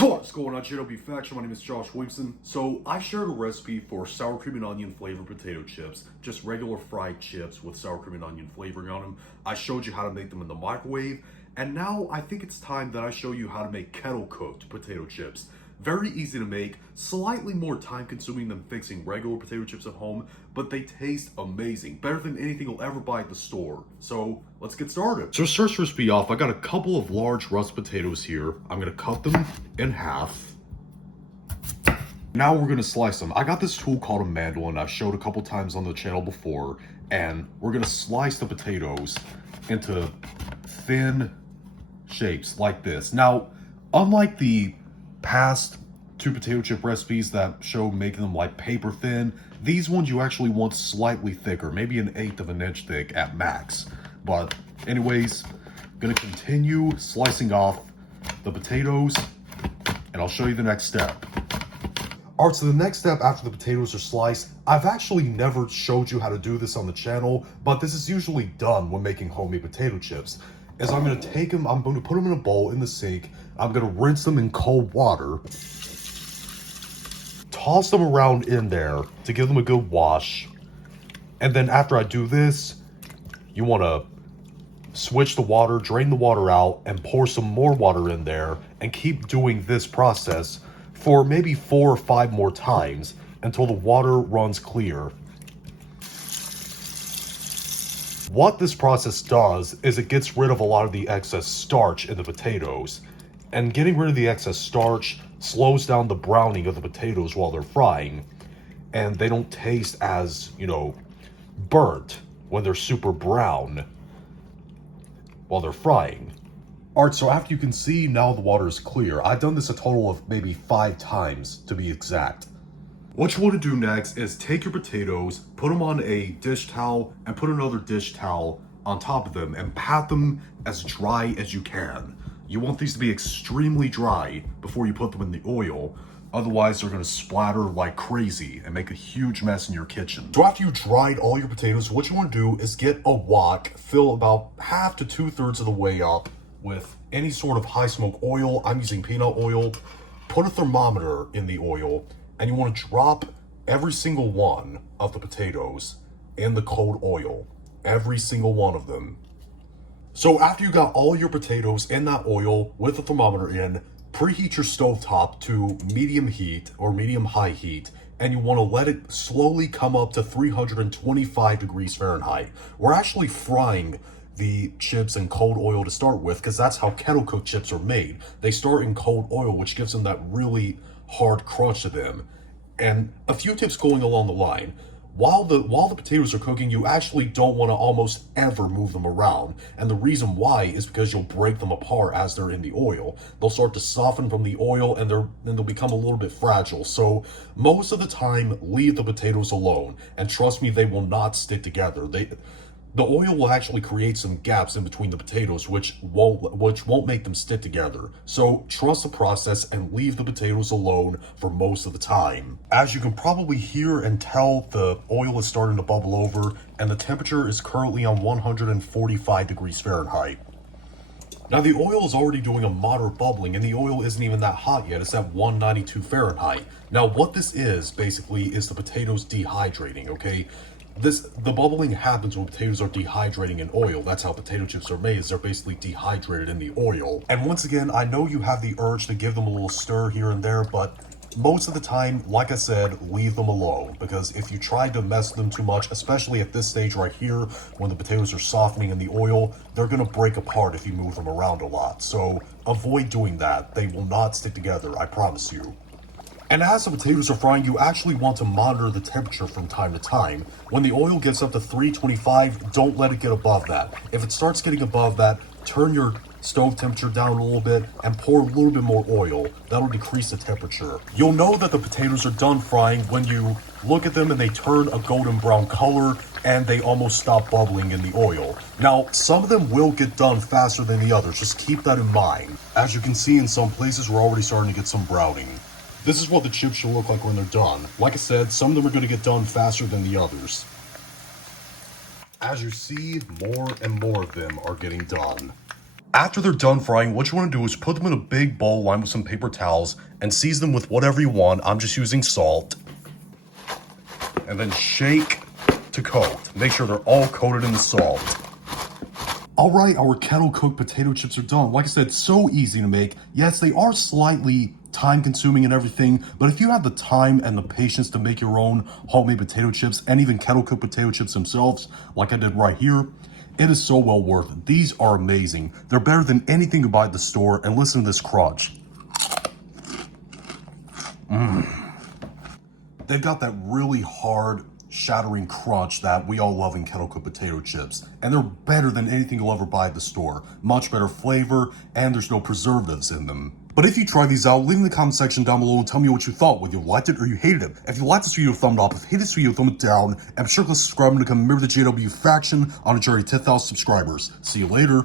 What's going on, Channel Beef Faction? My name is Josh Williamson. So I shared a recipe for sour cream and onion flavored potato chips, just regular fried chips with sour cream and onion flavoring on them. I showed you how to make them in the microwave, and now I think it's time that I show you how to make kettle cooked potato chips. Very easy to make, slightly more time consuming than fixing regular potato chips at home, but they taste amazing. Better than anything you'll ever buy at the store. So let's get started. So to start this recipe off, I got a couple of large russet potatoes here. I'm gonna cut them in half. Now we're gonna slice them. I got this tool called a mandolin. I've showed a couple times on the channel before, and we're gonna slice the potatoes into thin shapes like this. Now, unlike the past two potato chip recipes that show making them like paper thin, these ones you actually want slightly thicker, maybe 1/8 of an inch thick at max. But anyways, gonna continue slicing off the potatoes, and I'll show you the next step. Alright, so the next step after the potatoes are sliced, I've actually never showed you how to do this on the channel, but this is usually done when making homemade potato chips. Is I'm going to take them, I'm going to put them in a bowl in the sink, I'm going to rinse them in cold water, toss them around in there to give them a good wash, and then after I do this, you want to switch the water, drain the water out, and pour some more water in there, and keep doing this process for maybe 4 or 5 more times until the water runs clear. What this process does is it gets rid of a lot of the excess starch in the potatoes, and getting rid of the excess starch slows down the browning of the potatoes while they're frying, and they don't taste as, burnt when they're super brown while they're frying. Alright, so after you can see, now the water is clear. I've done this a total of maybe 5 times to be exact. What you want to do next is take your potatoes, put them on a dish towel, and put another dish towel on top of them, and pat them as dry as you can. You want these to be extremely dry before you put them in the oil, otherwise they're going to splatter like crazy and make a huge mess in your kitchen. So after you dried all your potatoes, what you want to do is get a wok, fill about 1/2 to 2/3 of the way up with any sort of high smoke oil. I'm using peanut oil. Put a thermometer in the oil, and you want to drop every single one of the potatoes in the cold oil. Every single one of them. So after you got all your potatoes in that oil with the thermometer in, preheat your stovetop to medium heat or medium high heat, and you want to let it slowly come up to 325 degrees Fahrenheit. We're actually frying the chips in cold oil to start with, because that's how kettle cooked chips are made. They start in cold oil, which gives them that really hard crunch to them. And a few tips going along the line. While the potatoes are cooking, you actually don't want to almost ever move them around. And the reason why is because you'll break them apart as they're in the oil. They'll start to soften from the oil, and they'll become a little bit fragile. So most of the time, leave the potatoes alone. And trust me, they will not stick together. The oil will actually create some gaps in between the potatoes, which won't make them stick together. So trust the process and leave the potatoes alone for most of the time. As you can probably hear and tell, the oil is starting to bubble over, and the temperature is currently on 145 degrees Fahrenheit. Now the oil is already doing a moderate bubbling, and the oil isn't even that hot yet. It's at 192 Fahrenheit. Now what this is basically is the potatoes dehydrating, okay? The bubbling happens when potatoes are dehydrating in oil. That's how potato chips are made, is they're basically dehydrated in the oil. And once again, I know you have the urge to give them a little stir here and there, but most of the time, like I said, leave them alone. Because if you try to mess them too much, especially at this stage right here, when the potatoes are softening in the oil, they're going to break apart if you move them around a lot. So avoid doing that. They will not stick together, I promise you. And as the potatoes are frying, you actually want to monitor the temperature from time to time. When the oil gets up to 325, don't let it get above that. If it starts getting above that, turn your stove temperature down a little bit and pour a little bit more oil. That'll decrease the temperature. You'll know that the potatoes are done frying when you look at them and they turn a golden brown color and they almost stop bubbling in the oil. Now, some of them will get done faster than the others. Just keep that in mind. As you can see, in some places, we're already starting to get some browning. This is what the chips should look like when they're done. Like I said, some of them are going to get done faster than the others. As you see, more and more of them are getting done. After they're done frying, what you want to do is put them in a big bowl lined with some paper towels and season them with whatever you want. I'm just using salt. And then shake to coat. Make sure they're all coated in the salt. Alright, our kettle cooked potato chips are done. Like I said, so easy to make. Yes, they are slightly time consuming and everything, but if you have the time and the patience to make your own homemade potato chips and even kettle cooked potato chips themselves, like I did right here, it is so well worth it. These are amazing. They're better than anything you buy at the store, and listen to this crunch. They've got that really hard, shattering crunch that we all love in kettle cooked potato chips. And they're better than anything you'll ever buy at the store. Much better flavor, and there's no preservatives in them. But if you try these out, leave in the comment section down below and tell me what you thought, whether you liked it or you hated it. If you liked this video, thumb it up. If you hated this video, thumb it down. And be sure to subscribe and become a member of the JW faction on a journey to 10,000 subscribers. See you later.